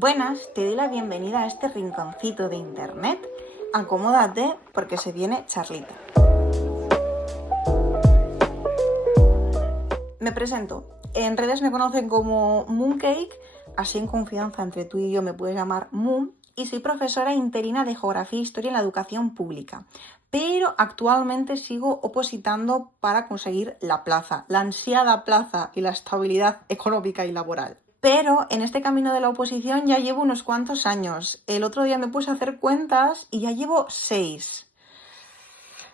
Buenas, te doy la bienvenida a este rinconcito de internet. Acomódate porque se viene charlita. Me presento. En redes me conocen como Mooncake, así en confianza entre tú y yo me puedes llamar Moon, y soy profesora interina de Geografía e Historia en la educación pública. Pero actualmente sigo opositando para conseguir la plaza, la ansiada plaza y la estabilidad económica y laboral. Pero en este camino de la oposición ya llevo unos cuantos años. El otro día me puse a hacer cuentas y ya llevo 6.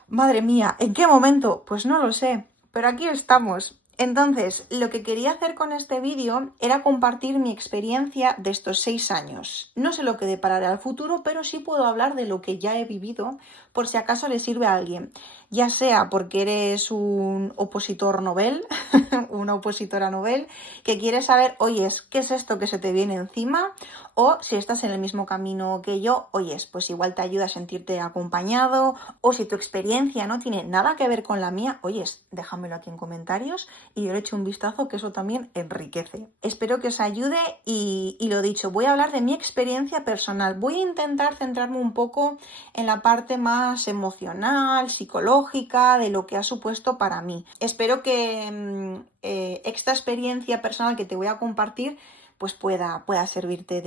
Madre mía, ¿en qué momento? Pues no lo sé, pero aquí estamos. Entonces, lo que quería hacer con este vídeo era compartir mi experiencia de estos 6 años. No sé lo que deparará el futuro, pero sí puedo hablar de lo que ya he vivido, por si acaso le sirve a alguien. Ya sea porque eres un opositor novel, una opositora novel, que quiere saber, oyes, ¿qué es esto que se te viene encima? O si estás en el mismo camino que yo, oyes, pues igual te ayuda a sentirte acompañado, o si tu experiencia no tiene nada que ver con la mía, oyes, déjamelo aquí en comentarios y yo le echo un vistazo, que eso también enriquece. Espero que os ayude y lo dicho, voy a hablar de mi experiencia personal. Voy a intentar centrarme un poco en la parte más emocional, psicológica, de lo que ha supuesto para mí. Espero que esta experiencia personal que te voy a compartir pues pueda servirte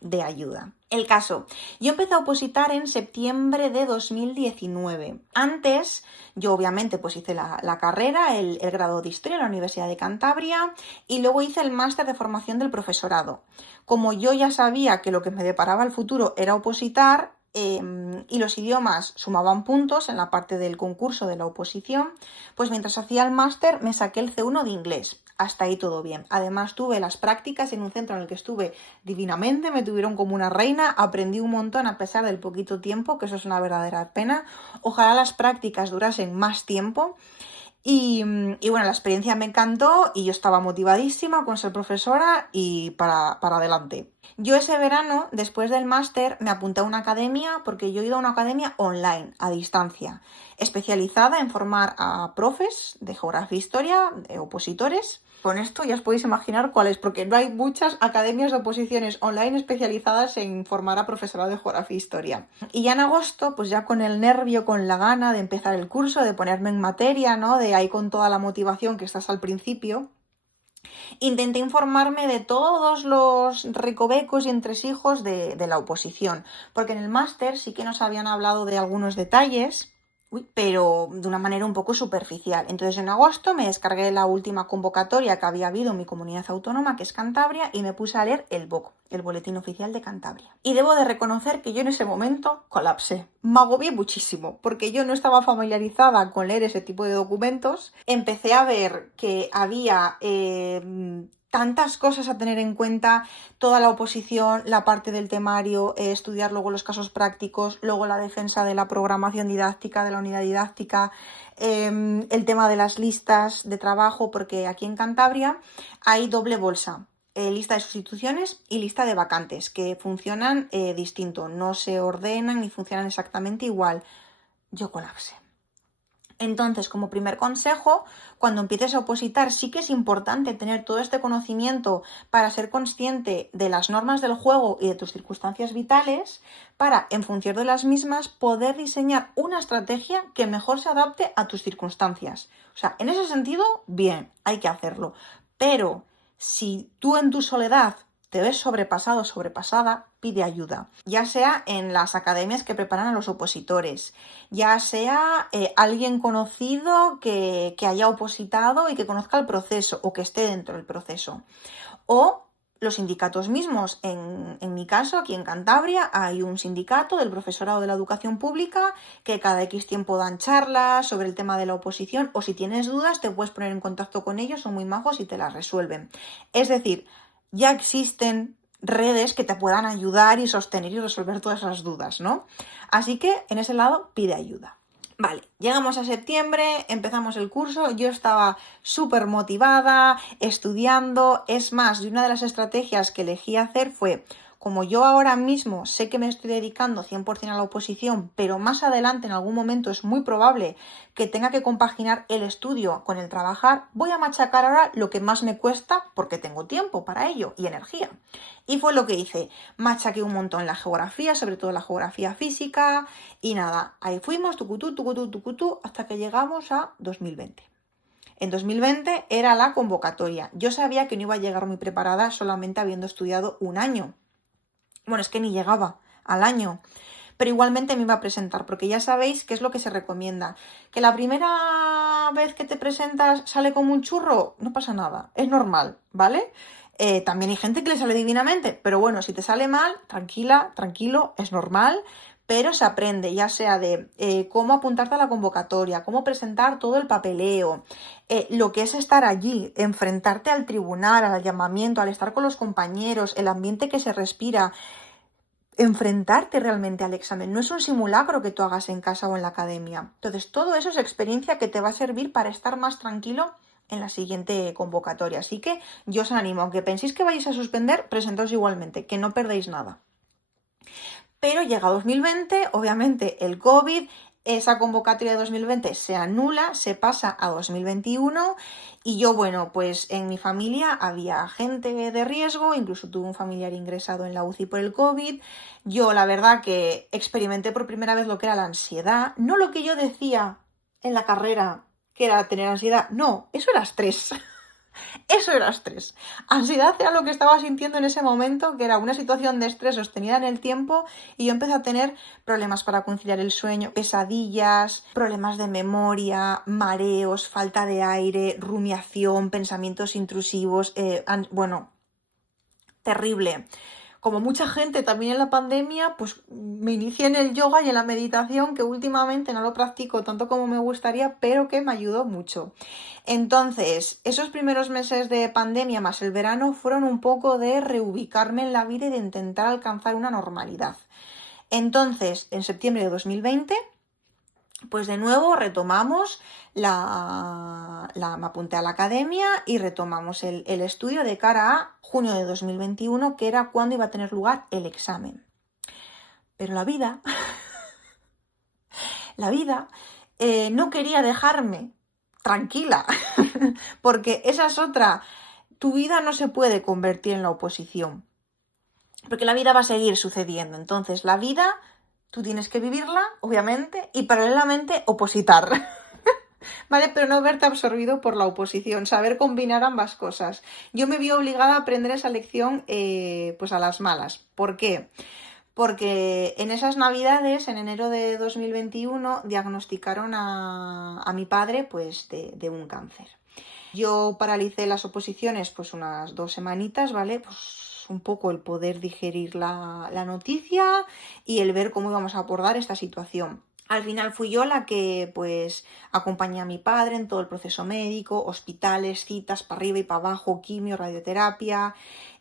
de ayuda. El caso, yo empecé a opositar en septiembre de 2019. Antes, yo obviamente pues hice la carrera, el grado de Historia en la Universidad de Cantabria y luego hice el máster de formación del profesorado. Como yo ya sabía que lo que me deparaba el futuro era opositar, y los idiomas sumaban puntos en la parte del concurso de la oposición, pues mientras hacía el máster me saqué el C1 de inglés. Hasta ahí todo bien. Además tuve las prácticas en un centro en el que estuve divinamente, me tuvieron como una reina, aprendí un montón a pesar del poquito tiempo, que eso es una verdadera pena. Ojalá las prácticas durasen más tiempo. Y bueno, la experiencia me encantó y yo estaba motivadísima con ser profesora y para adelante. Yo ese verano, después del máster, me apunté a una academia porque yo he ido a una academia online, a distancia, especializada en formar a profes de geografía e historia, de opositores. Con esto ya os podéis imaginar cuáles, porque no hay muchas academias de oposiciones online especializadas en formar a profesorado de geografía e historia. Y ya en agosto, pues ya con el nervio, con la gana de empezar el curso, de ponerme en materia, ¿no? De ahí con toda la motivación que estás al principio, intenté informarme de todos los recovecos y entresijos de la oposición, porque en el máster sí que nos habían hablado de algunos detalles, pero de una manera un poco superficial. Entonces en agosto me descargué la última convocatoria que había habido en mi comunidad autónoma, que es Cantabria, y me puse a leer el BOC, el Boletín Oficial de Cantabria. Y debo de reconocer que yo en ese momento colapsé. Me agobié muchísimo, porque yo no estaba familiarizada con leer ese tipo de documentos. Empecé a ver que había tantas cosas a tener en cuenta, toda la oposición, la parte del temario, estudiar luego los casos prácticos, luego la defensa de la programación didáctica, de la unidad didáctica, el tema de las listas de trabajo, porque aquí en Cantabria hay doble bolsa. Lista de sustituciones y lista de vacantes, que funcionan distinto, no se ordenan ni funcionan exactamente igual. Yo colapsé. Entonces, como primer consejo, cuando empieces a opositar, sí que es importante tener todo este conocimiento para ser consciente de las normas del juego y de tus circunstancias vitales, para, en función de las mismas, poder diseñar una estrategia que mejor se adapte a tus circunstancias. O sea, en ese sentido, bien, hay que hacerlo. Pero si tú en tu soledad te ves sobrepasado o sobrepasada, pide ayuda. Ya sea en las academias que preparan a los opositores, ya sea alguien conocido que haya opositado y que conozca el proceso o que esté dentro del proceso. O los sindicatos mismos. En mi caso, aquí en Cantabria, hay un sindicato del profesorado de la educación pública que cada X tiempo dan charlas sobre el tema de la oposición, o si tienes dudas te puedes poner en contacto con ellos, son muy majos y te las resuelven. Es decir, ya existen redes que te puedan ayudar y sostener y resolver todas esas dudas, ¿no? Así que en ese lado pide ayuda. Vale, llegamos a septiembre, empezamos el curso, yo estaba súper motivada, estudiando. Es más, de una de las estrategias que elegí hacer fue como yo ahora mismo sé que me estoy dedicando 100% a la oposición, pero más adelante en algún momento es muy probable que tenga que compaginar el estudio con el trabajar, voy a machacar ahora lo que más me cuesta porque tengo tiempo para ello y energía. Y fue lo que hice, machaqué un montón la geografía, sobre todo la geografía física, y nada, ahí fuimos, tucutú, tucutú, tucutú, hasta que llegamos a 2020. En 2020 era la convocatoria. Yo sabía que no iba a llegar muy preparada solamente habiendo estudiado un año. Bueno, es que ni llegaba al año. Pero igualmente me iba a presentar, porque ya sabéis qué es lo que se recomienda. Que la primera vez que te presentas sale como un churro, no pasa nada, es normal, ¿vale? También hay gente que le sale divinamente, pero bueno, si te sale mal, tranquila, tranquilo, es normal, pero se aprende, ya sea de cómo apuntarte a la convocatoria, cómo presentar todo el papeleo, lo que es estar allí, enfrentarte al tribunal, al llamamiento, al estar con los compañeros, el ambiente que se respira, enfrentarte realmente al examen. No es un simulacro que tú hagas en casa o en la academia. Entonces, todo eso es experiencia que te va a servir para estar más tranquilo en la siguiente convocatoria. Así que yo os animo, aunque penséis que vais a suspender, presentaos igualmente, que no perdéis nada. Pero llega 2020, obviamente el COVID, esa convocatoria de 2020 se anula, se pasa a 2021 y yo, bueno, pues en mi familia había gente de riesgo, incluso tuve un familiar ingresado en la UCI por el COVID. Yo, la verdad que experimenté por primera vez lo que era la ansiedad, no lo que yo decía en la carrera, que era tener ansiedad, no, eso era estrés. Eso era estrés. Ansiedad era lo que estaba sintiendo en ese momento, que era una situación de estrés sostenida en el tiempo, y yo empecé a tener problemas para conciliar el sueño, pesadillas, problemas de memoria, mareos, falta de aire, rumiación, pensamientos intrusivos, bueno, terrible. Como mucha gente también en la pandemia, pues me inicié en el yoga y en la meditación, que últimamente no lo practico tanto como me gustaría, pero que me ayudó mucho. Entonces, esos primeros meses de pandemia más el verano fueron un poco de reubicarme en la vida y de intentar alcanzar una normalidad. Entonces, en septiembre de 2020, pues de nuevo retomamos me apunté a la academia y retomamos el estudio de cara a junio de 2021, que era cuando iba a tener lugar el examen. Pero la vida no quería dejarme tranquila, porque esa es otra. Tu vida no se puede convertir en la oposición, porque la vida va a seguir sucediendo. Entonces, la vida, tú tienes que vivirla, obviamente, y paralelamente opositar. ¿Vale? Pero no verte absorbido por la oposición, saber combinar ambas cosas. Yo me vi obligada a aprender esa lección pues a las malas. ¿Por qué? Porque en esas navidades, en enero de 2021, diagnosticaron a mi padre pues de un cáncer. Yo paralicé las oposiciones pues unas 2 semanitas, ¿vale? Pues un poco el poder digerir la noticia y el ver cómo íbamos a abordar esta situación. Al final fui yo la que pues acompañé a mi padre en todo el proceso médico, hospitales, citas para arriba y para abajo, quimio, radioterapia.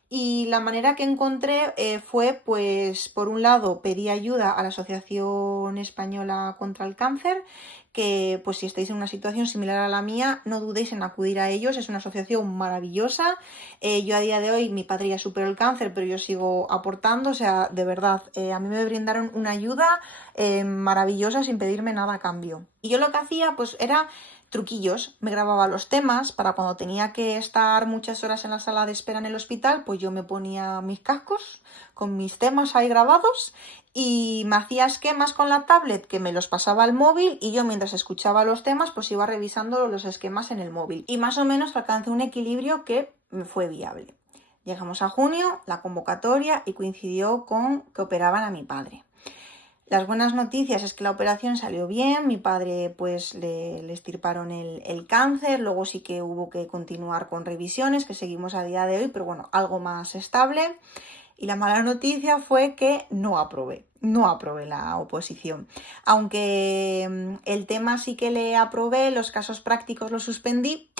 Y la manera que encontré fue, pues, por un lado, pedí ayuda a la Asociación Española contra el Cáncer, que, pues, si estáis en una situación similar a la mía, no dudéis en acudir a ellos, es una asociación maravillosa. Yo a día de hoy, mi padre ya superó el cáncer, pero yo sigo aportando, o sea, de verdad, a mí me brindaron una ayuda maravillosa sin pedirme nada a cambio. Y yo lo que hacía, pues, era truquillos. Me grababa los temas para cuando tenía que estar muchas horas en la sala de espera en el hospital, pues yo me ponía mis cascos con mis temas ahí grabados y me hacía esquemas con la tablet que me los pasaba al móvil y yo mientras escuchaba los temas pues iba revisando los esquemas en el móvil. Y más o menos alcancé un equilibrio que me fue viable. Llegamos a junio, la convocatoria, y coincidió con que operaban a mi padre. Las buenas noticias es que la operación salió bien, mi padre pues le extirparon el cáncer, luego sí que hubo que continuar con revisiones, que seguimos a día de hoy, pero bueno, algo más estable. Y la mala noticia fue que no aprobé la oposición. Aunque el tema sí que le aprobé, los casos prácticos los suspendí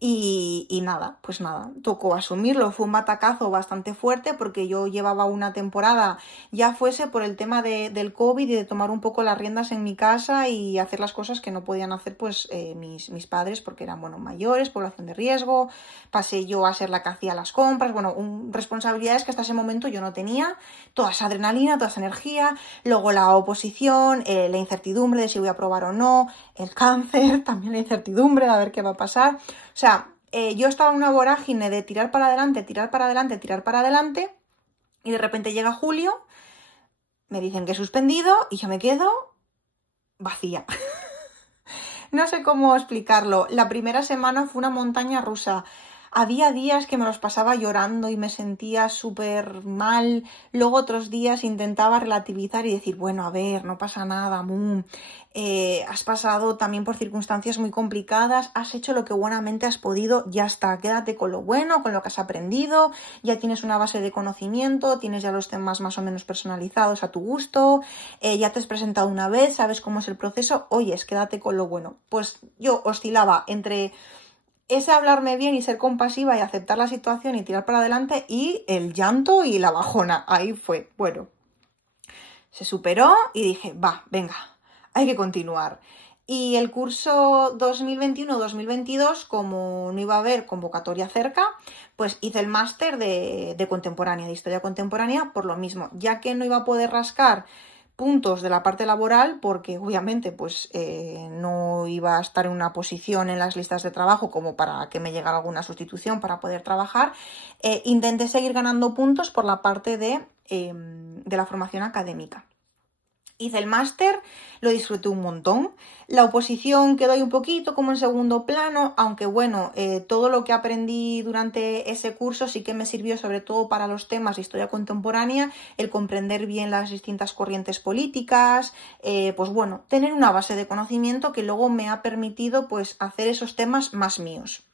Y nada, pues nada, tocó asumirlo. Fue un batacazo bastante fuerte porque yo llevaba una temporada, ya fuese por el tema del COVID y de tomar un poco las riendas en mi casa y hacer las cosas que no podían hacer pues mis padres porque eran, bueno, mayores, población de riesgo. Pasé yo a ser la que hacía las compras, bueno, responsabilidades que hasta ese momento yo no tenía. Toda esa adrenalina, toda esa energía, luego la oposición, la incertidumbre de si voy a aprobar o no, el cáncer, también la incertidumbre de a ver qué va a pasar. O sea, yo estaba en una vorágine de tirar para adelante, tirar para adelante, tirar para adelante, y de repente llega julio, me dicen que he suspendido y yo me quedo vacía. No sé cómo explicarlo. La primera semana fue una montaña rusa. Había días que me los pasaba llorando y me sentía súper mal. Luego otros días intentaba relativizar y decir, bueno, a ver, no pasa nada, has pasado también por circunstancias muy complicadas, has hecho lo que buenamente has podido, ya está, quédate con lo bueno, con lo que has aprendido, ya tienes una base de conocimiento, tienes ya los temas más o menos personalizados a tu gusto, ya te has presentado una vez, sabes cómo es el proceso, oyes, quédate con lo bueno. Pues yo oscilaba entre ese hablarme bien y ser compasiva y aceptar la situación y tirar para adelante y el llanto y la bajona. Ahí fue. Bueno, se superó y dije, va, venga, hay que continuar. Y el curso 2021-2022, como no iba a haber convocatoria cerca, pues hice el máster de contemporánea, de historia contemporánea, por lo mismo, ya que no iba a poder rascar puntos de la parte laboral porque obviamente pues no iba a estar en una posición en las listas de trabajo como para que me llegara alguna sustitución para poder trabajar, intenté seguir ganando puntos por la parte de la formación académica. Hice el máster, lo disfruté un montón. La oposición quedó ahí un poquito como en segundo plano, aunque bueno, todo lo que aprendí durante ese curso sí que me sirvió sobre todo para los temas de historia contemporánea, el comprender bien las distintas corrientes políticas, pues bueno, tener una base de conocimiento que luego me ha permitido pues hacer esos temas más míos.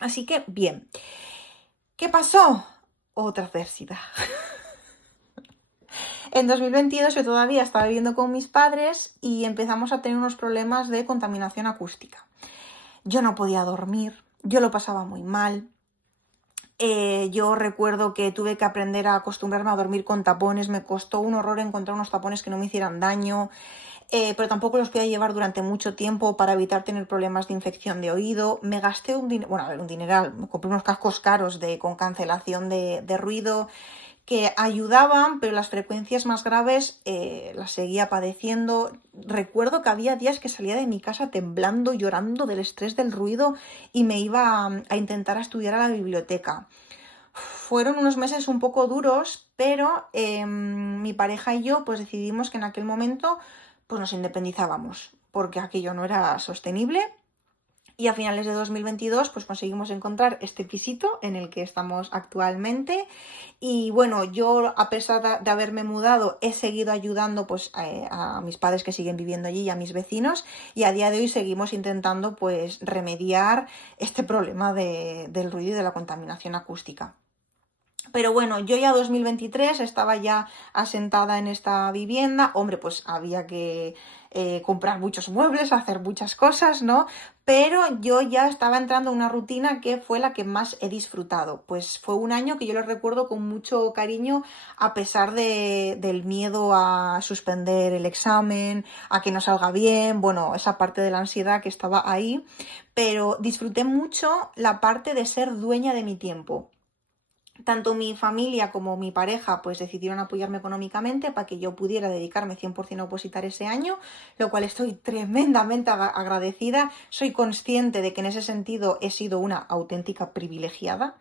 Así que bien. ¿Qué pasó? Otra adversidad. En 2022 yo todavía estaba viviendo con mis padres y empezamos a tener unos problemas de contaminación acústica. Yo no podía dormir, yo lo pasaba muy mal. Yo recuerdo que tuve que aprender a acostumbrarme a dormir con tapones, me costó un horror encontrar unos tapones que no me hicieran daño, pero tampoco los podía llevar durante mucho tiempo para evitar tener problemas de infección de oído. Me gasté un dineral, me compré unos cascos caros con cancelación de ruido, que ayudaban, pero las frecuencias más graves las seguía padeciendo. Recuerdo que había días que salía de mi casa temblando, llorando del estrés del ruido y me iba a intentar estudiar a la biblioteca. Fueron unos meses un poco duros, pero mi pareja y yo pues decidimos que en aquel momento pues nos independizábamos, porque aquello no era sostenible. Y a finales de 2022 pues conseguimos encontrar este pisito en el que estamos actualmente. Y bueno, yo a pesar de haberme mudado he seguido ayudando pues a mis padres que siguen viviendo allí y a mis vecinos, y a día de hoy seguimos intentando pues remediar este problema del ruido y de la contaminación acústica. Pero bueno, yo ya 2023 estaba ya asentada en esta vivienda. Hombre, pues había que comprar muchos muebles, hacer muchas cosas, ¿no? Pero yo ya estaba entrando en una rutina que fue la que más he disfrutado. Pues fue un año que yo lo recuerdo con mucho cariño, a pesar del miedo a suspender el examen, a que no salga bien, bueno, esa parte de la ansiedad que estaba ahí. Pero disfruté mucho la parte de ser dueña de mi tiempo. Tanto mi familia como mi pareja pues decidieron apoyarme económicamente para que yo pudiera dedicarme 100% a opositar ese año, lo cual estoy tremendamente agradecida. Soy consciente de que en ese sentido he sido una auténtica privilegiada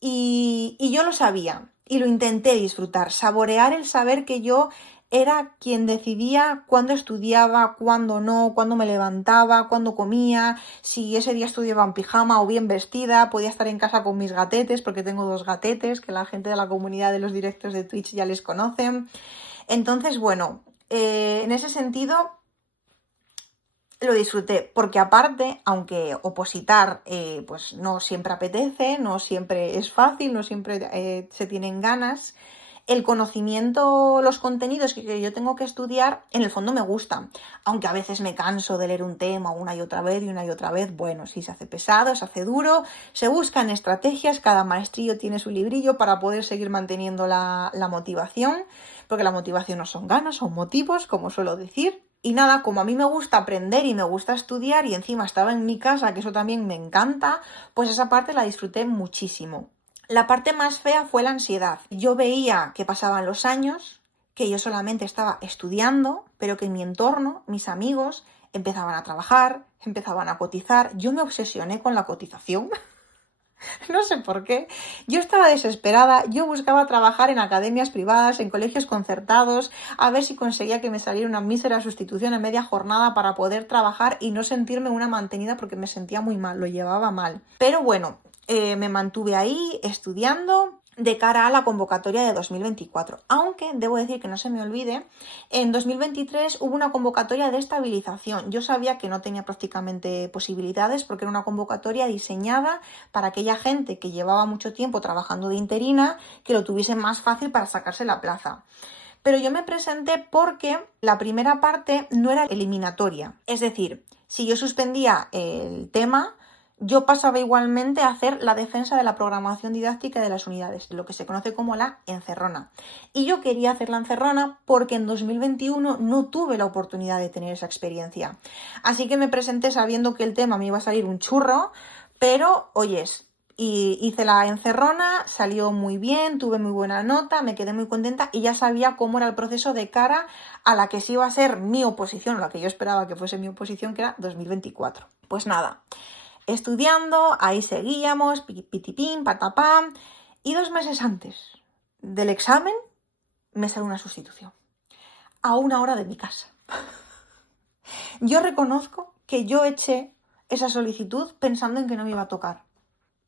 y yo lo sabía y lo intenté disfrutar, saborear el saber que yo era quien decidía cuándo estudiaba, cuándo no, cuándo me levantaba, cuándo comía, si ese día estudiaba en pijama o bien vestida, podía estar en casa con mis gatetes, porque tengo 2 gatetes que la gente de la comunidad de los directos de Twitch ya les conocen. Entonces, bueno, en ese sentido lo disfruté, porque aparte, aunque opositar pues no siempre apetece, no siempre es fácil, no siempre se tienen ganas, el conocimiento, los contenidos que yo tengo que estudiar, en el fondo me gustan. Aunque a veces me canso de leer un tema una y otra vez y una y otra vez. Bueno, sí, se hace pesado, se hace duro, se buscan estrategias, cada maestrillo tiene su librillo para poder seguir manteniendo la motivación, porque la motivación no son ganas, son motivos, como suelo decir. Y nada, como a mí me gusta aprender y me gusta estudiar y encima estaba en mi casa, que eso también me encanta, pues esa parte la disfruté muchísimo. La parte más fea fue la ansiedad. Yo veía que pasaban los años, que yo solamente estaba estudiando, pero que en mi entorno, mis amigos, empezaban a trabajar, empezaban a cotizar. Yo me obsesioné con la cotización. No sé por qué. Yo estaba desesperada, yo buscaba trabajar en academias privadas, en colegios concertados, a ver si conseguía que me saliera una mísera sustitución en media jornada para poder trabajar y no sentirme una mantenida porque me sentía muy mal, lo llevaba mal. Pero bueno, me mantuve ahí estudiando de cara a la convocatoria de 2024. Aunque, debo decir que no se me olvide, en 2023 hubo una convocatoria de estabilización. Yo sabía que no tenía prácticamente posibilidades porque era una convocatoria diseñada para aquella gente que llevaba mucho tiempo trabajando de interina, que lo tuviese más fácil para sacarse la plaza. Pero yo me presenté porque la primera parte no era eliminatoria. Es decir, si yo suspendía el tema, yo pasaba igualmente a hacer la defensa de la programación didáctica de las unidades, lo que se conoce como la encerrona. Y yo quería hacer la encerrona porque en 2021 no tuve la oportunidad de tener esa experiencia. Así que me presenté sabiendo que el tema me iba a salir un churro, pero oyes, y hice la encerrona, salió muy bien, tuve muy buena nota, me quedé muy contenta y ya sabía cómo era el proceso de cara a la que sí iba a ser mi oposición, o la que yo esperaba que fuese mi oposición, que era 2024. Pues nada, estudiando, ahí seguíamos, pitipín, patapam, y 2 meses antes del examen me salió una sustitución, a 1 hora de mi casa. Yo reconozco que yo eché esa solicitud pensando en que no me iba a tocar,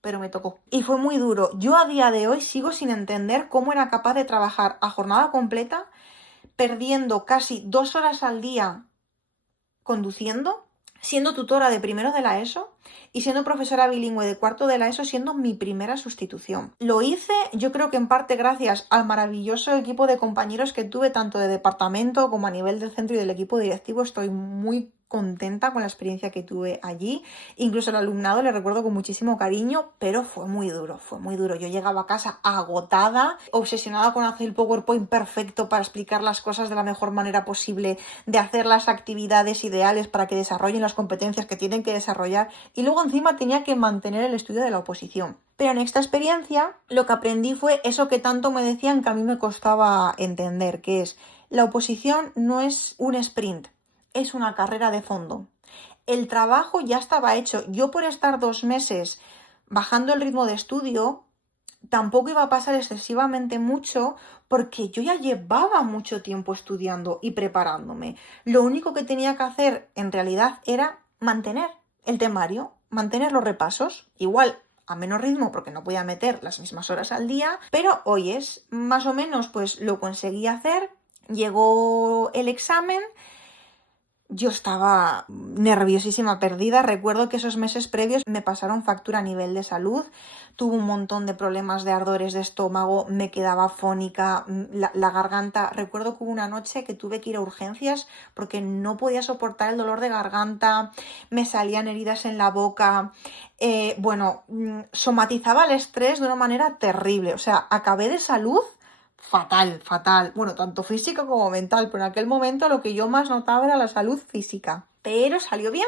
pero me tocó. Y fue muy duro. Yo a día de hoy sigo sin entender cómo era capaz de trabajar a jornada completa, perdiendo casi 2 horas al día conduciendo, siendo tutora de primero de la ESO y siendo profesora bilingüe de cuarto de la ESO, siendo mi primera sustitución. Lo hice, yo creo que en parte gracias al maravilloso equipo de compañeros que tuve, tanto de departamento como a nivel del centro y del equipo directivo. Estoy muy contenta con la experiencia que tuve allí. Incluso el alumnado le recuerdo con muchísimo cariño, pero fue muy duro, fue muy duro. Yo llegaba a casa agotada, obsesionada con hacer el PowerPoint perfecto para explicar las cosas de la mejor manera posible, de hacer las actividades ideales para que desarrollen las competencias que tienen que desarrollar, y luego encima tenía que mantener el estudio de la oposición. Pero en esta experiencia lo que aprendí fue eso que tanto me decían que a mí me costaba entender, que es: la oposición no es un sprint, es una carrera de fondo. El trabajo ya estaba hecho. Yo, por estar 2 meses bajando el ritmo de estudio, tampoco iba a pasar excesivamente mucho porque yo ya llevaba mucho tiempo estudiando y preparándome. Lo único que tenía que hacer en realidad era mantener el temario, mantener los repasos. Igual a menos ritmo porque no podía meter las mismas horas al día, pero oyes, más o menos pues lo conseguí hacer. Llegó el examen. Yo estaba nerviosísima, perdida. Recuerdo que esos meses previos me pasaron factura a nivel de salud. Tuve un montón de problemas de ardores de estómago, me quedaba afónica, la garganta. Recuerdo que hubo una noche que tuve que ir a urgencias porque no podía soportar el dolor de garganta, me salían heridas en la boca. Somatizaba el estrés de una manera terrible. O sea, acabé de salud fatal, fatal. Bueno, tanto física como mental, pero en aquel momento lo que yo más notaba era la salud física. Pero salió bien.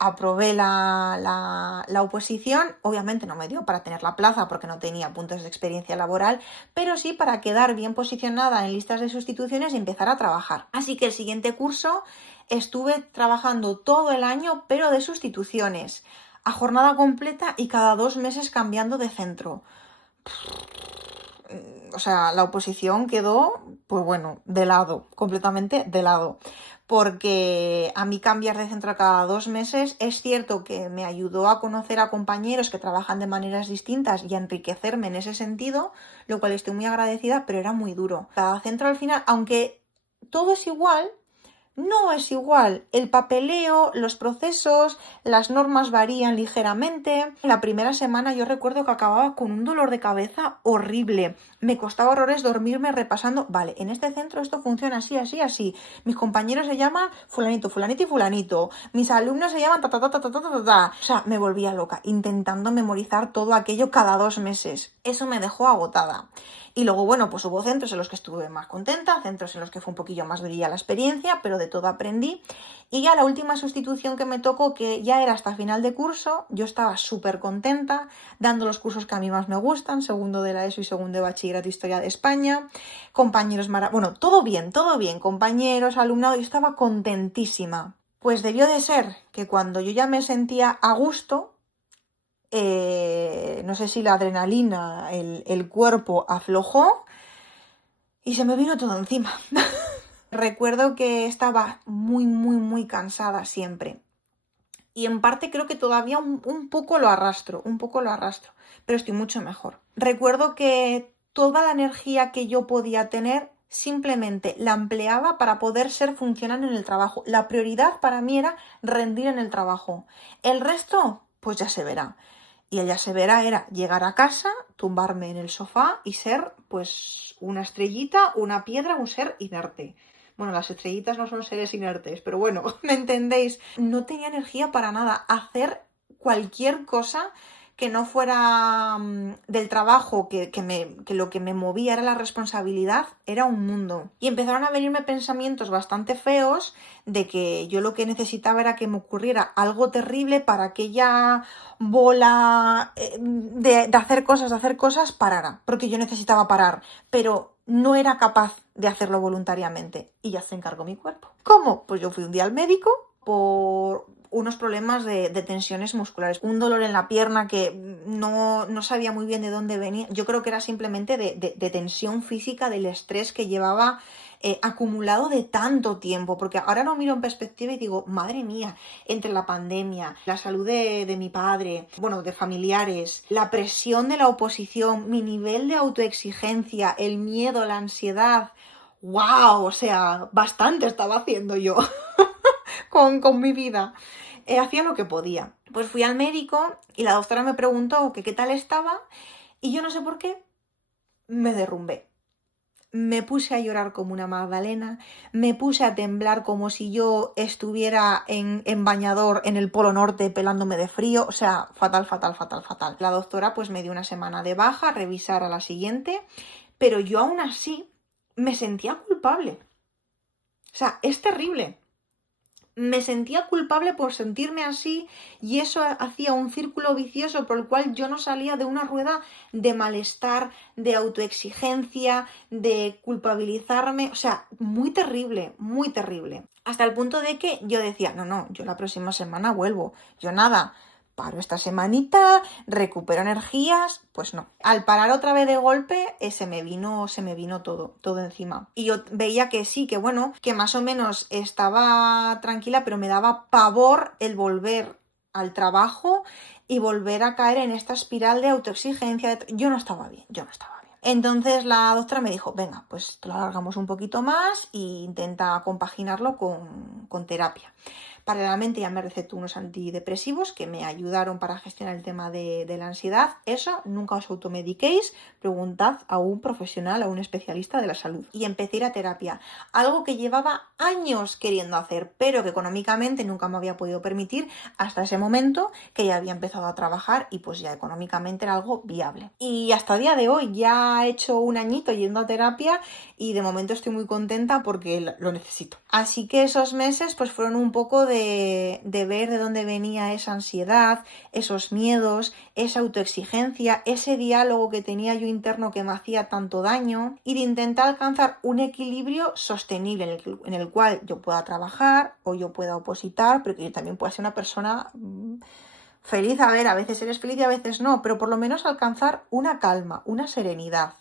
Aprobé la oposición. Obviamente no me dio para tener la plaza porque no tenía puntos de experiencia laboral, pero sí para quedar bien posicionada en listas de sustituciones y empezar a trabajar. Así que el siguiente curso estuve trabajando todo el año, pero de sustituciones, a jornada completa y cada 2 meses cambiando de centro. O sea, la oposición quedó, pues bueno, de lado, completamente de lado. Porque a mí cambiar de centro cada 2 meses es cierto que me ayudó a conocer a compañeros que trabajan de maneras distintas y a enriquecerme en ese sentido, lo cual estoy muy agradecida, pero era muy duro. Cada centro al final, aunque todo es igual, No es igual. El papeleo, los procesos, las normas varían ligeramente. La primera semana yo recuerdo que acababa con un dolor de cabeza horrible. Me costaba horrores dormirme repasando, vale, en este centro esto funciona así, así, así. Mis compañeros se llaman fulanito, fulanito y fulanito. Mis alumnos se llaman ta, ta, ta, ta, ta, ta, ta, ta. O sea, me volvía loca intentando memorizar todo aquello cada 2 meses. Eso me dejó agotada. Y luego, bueno, pues hubo centros en los que estuve más contenta, centros en los que fue un poquillo más durilla la experiencia, pero de todo aprendí. Y ya la última sustitución que me tocó, que ya era hasta final de curso, yo estaba súper contenta, dando los cursos que a mí más me gustan, segundo de la ESO y segundo de bachillerato de Historia de España, compañeros bueno, todo bien, compañeros, alumnado, yo estaba contentísima. Pues debió de ser que cuando yo ya me sentía a gusto, no sé si la adrenalina, el cuerpo aflojó y se me vino todo encima. Recuerdo que estaba muy cansada siempre. Y en parte creo que todavía un poco lo arrastro, pero estoy mucho mejor. Recuerdo que toda la energía que yo podía tener simplemente la empleaba para poder ser funcional en el trabajo. La prioridad para mí era rendir en el trabajo. El resto, pues ya se verá. Y el ya se verá era llegar a casa, tumbarme en el sofá y ser pues una estrellita, una piedra, un ser inerte. Bueno, las estrellitas no son seres inertes, pero bueno, ¿me entendéis? No tenía energía para nada. Hacer cualquier cosa que no fuera del trabajo, que lo que me movía era la responsabilidad, era un mundo. Y empezaron a venirme pensamientos bastante feos de que yo lo que necesitaba era que me ocurriera algo terrible para que aquella bola de hacer cosas parara, porque yo necesitaba parar, pero no era capaz de hacerlo voluntariamente y ya se encargó mi cuerpo. ¿Cómo? Pues yo fui un día al médico por unos problemas de tensiones musculares, un dolor en la pierna que no sabía muy bien de dónde venía. Yo creo que era simplemente de tensión física, del estrés que llevaba acumulado de tanto tiempo, porque ahora lo miro en perspectiva y digo, madre mía, entre la pandemia, la salud de mi padre, bueno, de familiares, la presión de la oposición, mi nivel de autoexigencia, el miedo, la ansiedad, wow, o sea, bastante estaba haciendo yo con mi vida. Hacía lo que podía. Pues fui al médico y la doctora me preguntó que qué tal estaba y yo no sé por qué me derrumbé. Me puse a llorar como una magdalena, me puse a temblar como si yo estuviera en bañador en el Polo Norte pelándome de frío, o sea, fatal. La doctora pues me dio una semana de baja, revisar a la siguiente, pero yo aún así me sentía culpable. O sea, es terrible. Me sentía culpable por sentirme así y eso hacía un círculo vicioso por el cual yo no salía de una rueda de malestar, de autoexigencia, de culpabilizarme, o sea, muy terrible, muy terrible. Hasta el punto de que yo decía, no, yo la próxima semana vuelvo, yo nada. Paro esta semanita, recupero energías, pues no. Al parar otra vez de golpe, se me vino todo encima. Y yo veía que sí, que bueno, que más o menos estaba tranquila, pero me daba pavor el volver al trabajo y volver a caer en esta espiral de autoexigencia. Yo no estaba bien. Entonces la doctora me dijo, venga, pues te lo alargamos un poquito más e intenta compaginarlo con terapia. Paralelamente ya me recetó unos antidepresivos que me ayudaron para gestionar el tema de la ansiedad. Eso, nunca os automediquéis, preguntad a un profesional, a un especialista de la salud. Y empecé a ir a terapia, algo que llevaba años queriendo hacer, pero que económicamente nunca me había podido permitir hasta ese momento que ya había empezado a trabajar y pues ya económicamente era algo viable. Y hasta el día de hoy ya he hecho un añito yendo a terapia y de momento estoy muy contenta porque lo necesito. Así que esos meses pues fueron un poco de ver de dónde venía esa ansiedad, esos miedos, esa autoexigencia, ese diálogo que tenía yo interno que me hacía tanto daño y de intentar alcanzar un equilibrio sostenible en el cual yo pueda trabajar o yo pueda opositar, pero que yo también pueda ser una persona feliz. A ver, a veces eres feliz y a veces no, pero por lo menos alcanzar una calma, una serenidad.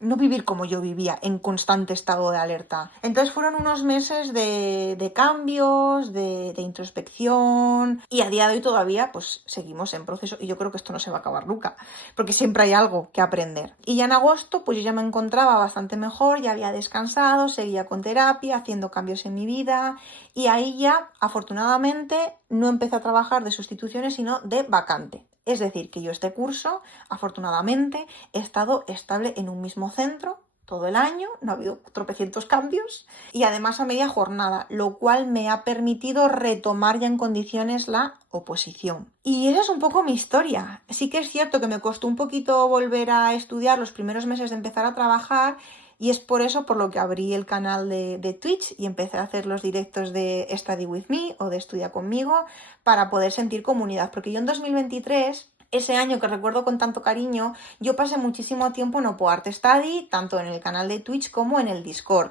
no vivir como yo vivía, en constante estado de alerta. Entonces fueron unos meses de cambios, de introspección, y a día de hoy todavía pues seguimos en proceso, y yo creo que esto no se va a acabar nunca, porque siempre hay algo que aprender. Y ya en agosto pues yo ya me encontraba bastante mejor, ya había descansado, seguía con terapia, haciendo cambios en mi vida, y ahí ya afortunadamente no empecé a trabajar de sustituciones, sino de vacante. Es decir, que yo este curso, afortunadamente, he estado estable en un mismo centro todo el año, no ha habido tropecientos cambios, y además a media jornada, lo cual me ha permitido retomar ya en condiciones la oposición. Y esa es un poco mi historia. Sí que es cierto que me costó un poquito volver a estudiar los primeros meses de empezar a trabajar, y es por eso por lo que abrí el canal de Twitch y empecé a hacer los directos de Study With Me o de Estudia Conmigo para poder sentir comunidad. Porque yo en 2023, ese año que recuerdo con tanto cariño, yo pasé muchísimo tiempo en Oppo Art Study, tanto en el canal de Twitch como en el Discord.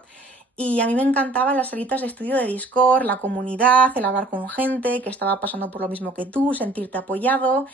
Y a mí me encantaban las salitas de estudio de Discord, la comunidad, el hablar con gente que estaba pasando por lo mismo que tú, sentirte apoyado.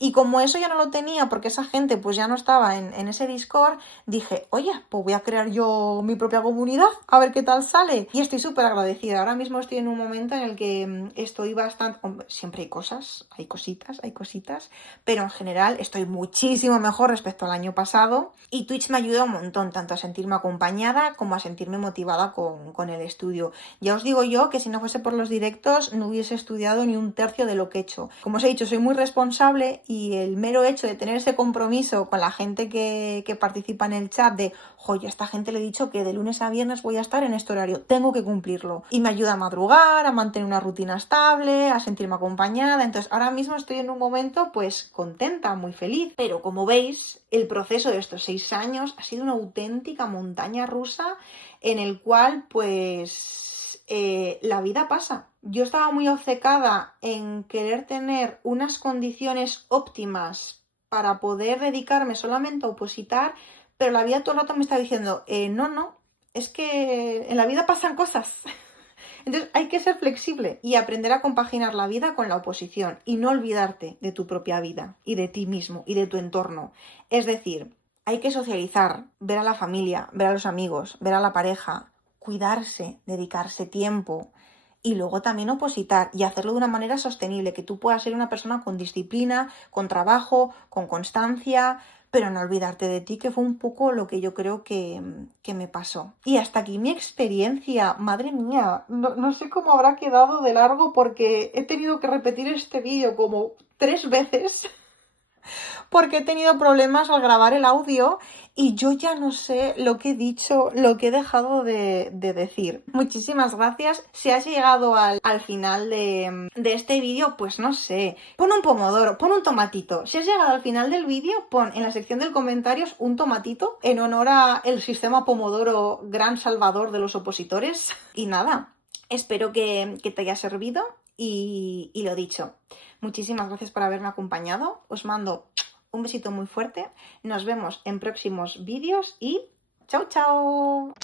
Y como eso ya no lo tenía, porque esa gente pues ya no estaba en ese Discord, dije, oye, pues voy a crear yo mi propia comunidad, a ver qué tal sale. Y estoy súper agradecida. Ahora mismo estoy en un momento en el que estoy bastante... Siempre hay cosas, hay cositas, pero en general estoy muchísimo mejor respecto al año pasado. Y Twitch me ayuda un montón, tanto a sentirme acompañada como a sentirme motivada con el estudio. Ya os digo yo que si no fuese por los directos no hubiese estudiado ni un tercio de lo que he hecho. Como os he dicho, soy muy responsable y el mero hecho de tener ese compromiso con la gente que participa en el chat de, joder, a esta gente le he dicho que de lunes a viernes voy a estar en este horario, tengo que cumplirlo. Y me ayuda a madrugar, a mantener una rutina estable, a sentirme acompañada. Entonces ahora mismo estoy en un momento pues contenta, muy feliz. Pero como veis, el proceso de estos 6 años ha sido una auténtica montaña rusa en el cual pues la vida pasa. Yo estaba muy obcecada en querer tener unas condiciones óptimas para poder dedicarme solamente a opositar, pero la vida todo el rato me está diciendo, no, es que en la vida pasan cosas. Entonces hay que ser flexible y aprender a compaginar la vida con la oposición y no olvidarte de tu propia vida y de ti mismo y de tu entorno. Es decir, hay que socializar, ver a la familia, ver a los amigos, ver a la pareja, cuidarse, dedicarse tiempo y luego también opositar y hacerlo de una manera sostenible, que tú puedas ser una persona con disciplina, con trabajo, con constancia, pero no olvidarte de ti, que fue un poco lo que yo creo que me pasó. Y hasta aquí mi experiencia. Madre mía, no sé cómo habrá quedado de largo porque he tenido que repetir este vídeo como 3 veces porque he tenido problemas al grabar el audio y yo ya no sé lo que he dicho, lo que he dejado de decir. Muchísimas gracias. Si has llegado al final de este vídeo, pues no sé, pon un pomodoro, pon un tomatito. Si has llegado al final del vídeo, pon en la sección de comentarios un tomatito en honor a el sistema Pomodoro, gran salvador de los opositores. Y nada, espero que te haya servido y lo dicho. Muchísimas gracias por haberme acompañado. Os mando un besito muy fuerte. Nos vemos en próximos vídeos y ¡chao, chao!